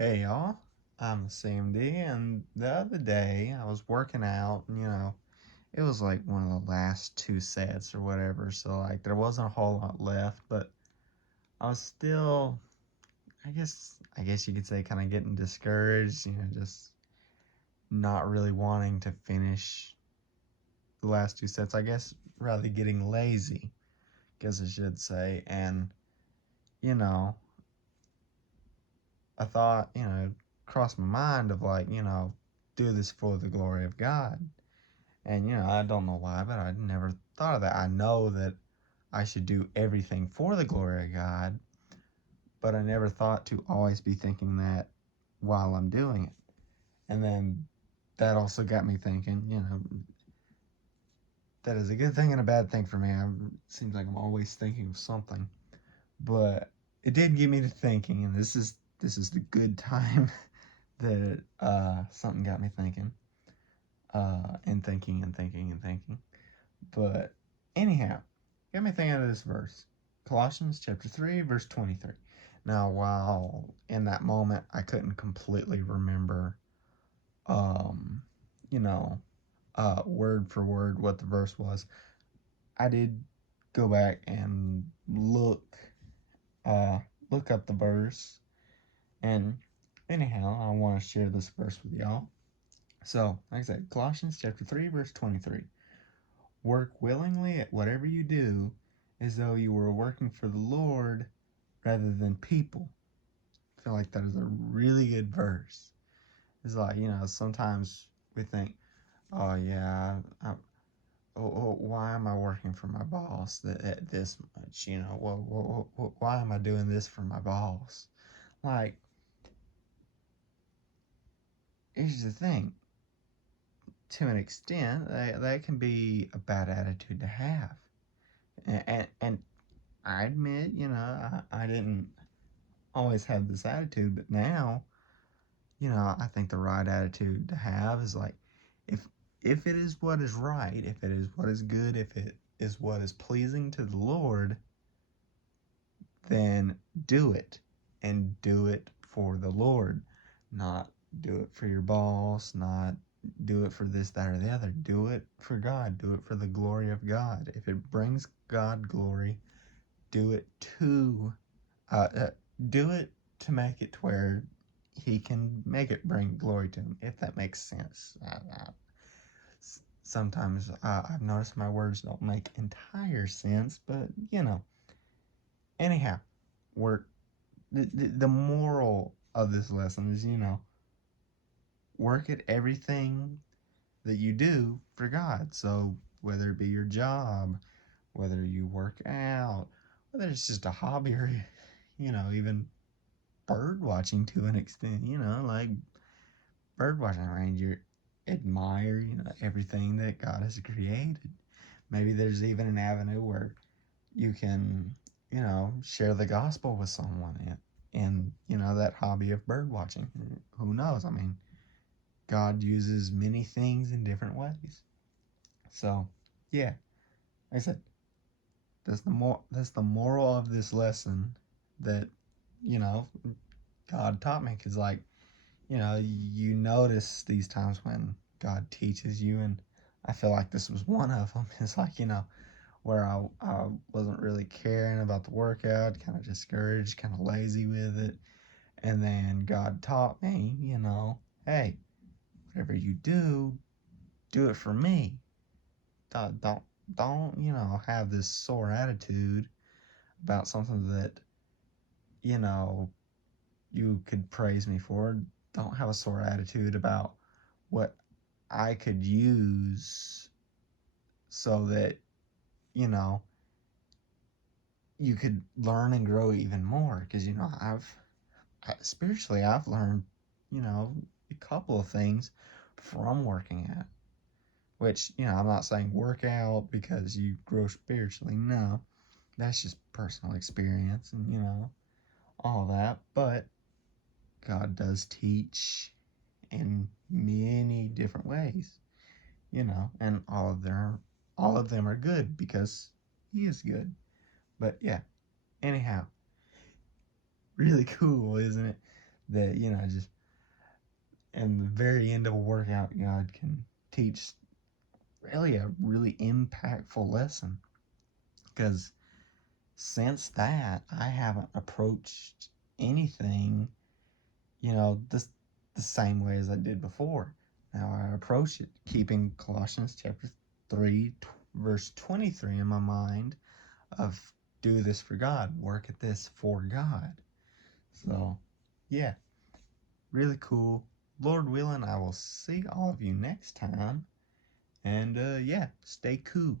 Hey y'all, I'm CMD, and the other day I was working out, and it was like one of the last two sets or whatever, so like there wasn't a whole lot left, but I was still, I guess you could say, kind of getting discouraged, just not really wanting to finish the last two sets. I guess rather getting lazy, guess I should say, and you know, I thought, crossed my mind of like, do this for the glory of God. And, I don't know why, but I never thought of that. I know that I should do everything for the glory of God, but I never thought to always be thinking that while I'm doing it. And then that also got me thinking, that is a good thing and a bad thing for me. It seems like I'm always thinking of something. But it did get me to thinking, and this is the good time that something got me thinking. And thinking and thinking and thinking. But anyhow, got me thinking of this verse. Colossians chapter 3, verse 23. Now, while in that moment I couldn't completely remember, um, you know, word for word what the verse was, I did go back and uh, look up the verse. And anyhow, I want to share this verse with y'all. So, like I said, Colossians chapter 3, verse 23. Work willingly at whatever you do as though you were working for the Lord rather than people. I feel like that is a really good verse. It's like, sometimes we think, oh, yeah, why am I working for my boss this much? Why am I doing this for my boss? Like, here's the thing. To an extent, that can be a bad attitude to have. And I admit, I didn't always have this attitude, but now, I think the right attitude to have is like, if if it is what is right, if it is what is good, if it is what is pleasing to the Lord, then do it, and do it for the Lord, not do it for your boss, not do it for this, that, or the other. Do it for God. Do it for the glory of God. If it brings God glory, do it to uh, uh, do it to make it to where he can make it bring glory to him, if that makes sense. Sometimes I've noticed my words don't make entire sense, but anyhow, we're the moral of this lesson is, work at everything that you do for God. So whether it be your job, whether you work out, whether it's just a hobby, or even bird watching to an extent, like bird watching range, you admire, everything that God has created. Maybe there's even an avenue where you can, share the gospel with someone in that hobby of bird watching. Who knows? I mean, God uses many things in different ways. So, yeah, like I said, that's the moral of this lesson that, you know, God taught me. Because, like, you notice these times when God teaches you, and I feel like this was one of them. It's like, where I wasn't really caring about the workout, kind of discouraged, kind of lazy with it. And then God taught me, hey, whatever you do it for me. Don't, have this sore attitude about something that, you know, you could praise me for. Don't have a sore attitude about what I could use so that, you know, you could learn and grow even more. Because, spiritually, I've learned, a couple of things from working out. Which, I'm not saying work out because you grow spiritually. No, that's just personal experience and, all that. But God does teach in many different ways, and all of them are good because He is good. But yeah, anyhow, really cool, isn't it? that, just in the very end of a workout, God can teach really a really impactful lesson. Because since that, I haven't approached anything, the same way as I did before. Now I approach it keeping Colossians chapter 3, verse 23 in my mind of do this for God, work at this for God. So, yeah, really cool. Lord willing, I will see all of you next time. And yeah, stay cool.